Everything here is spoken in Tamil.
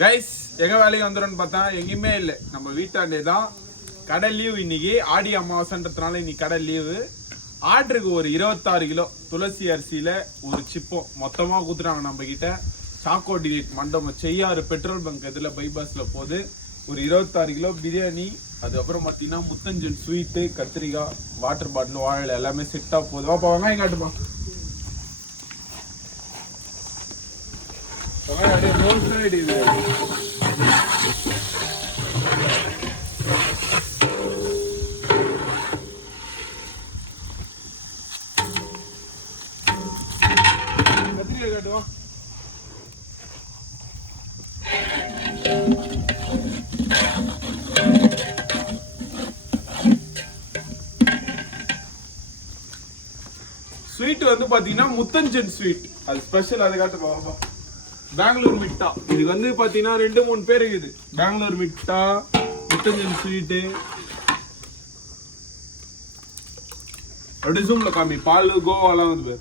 கைஸ் எங்க வேலைக்கு வந்துடும் பார்த்தா எங்கேயுமே இல்லை, நம்ம வீட்டாண்டே தான். கடை லீவு இன்னைக்கு, ஆடி அமாவாசைன்றதுனால இன்னைக்கு கடை லீவு. ஆர்டருக்கு ஒரு 26 கிலோ துளசி அரிசியில ஒரு சிப்பம் மொத்தமா கொடுத்துட்டாங்க நம்ம கிட்ட. சாக்கோ டிலீட் மண்டபம் செய்யாறு பெட்ரோல் பங்க் இதில் பைபாஸ்ல போகுது. ஒரு 26 கிலோ பிரியாணி, அதுக்கப்புறம் பார்த்தீங்கன்னா முத்தஞ்சல் ஸ்வீட்டு, கத்திரிக்காய், வாட்டர் பாட்டில், வாழை எல்லாமே செட்டாக போகுது. வாப்பா வெங்காயம் காட்டுப்பா. ரோல் சைடு இது கத்திரிக்காய் காட்டுவா. ஸ்வீட் வந்து பாத்தீங்கன்னா முத்தஞ்சன் ஸ்வீட், அது ஸ்பெஷல். அதை காட்டு பாப்பா. பெங்களூர் மிட்டா, இதுக்கு வந்து பாத்தீங்கன்னா 2-3 பேர் இருக்குது. பெங்களூர் மிட்டா, முத்தஞ்சன் ஸ்வீட்டு. அப்படி ஜூம்ல காமி, பால் கோவாலாம் வந்து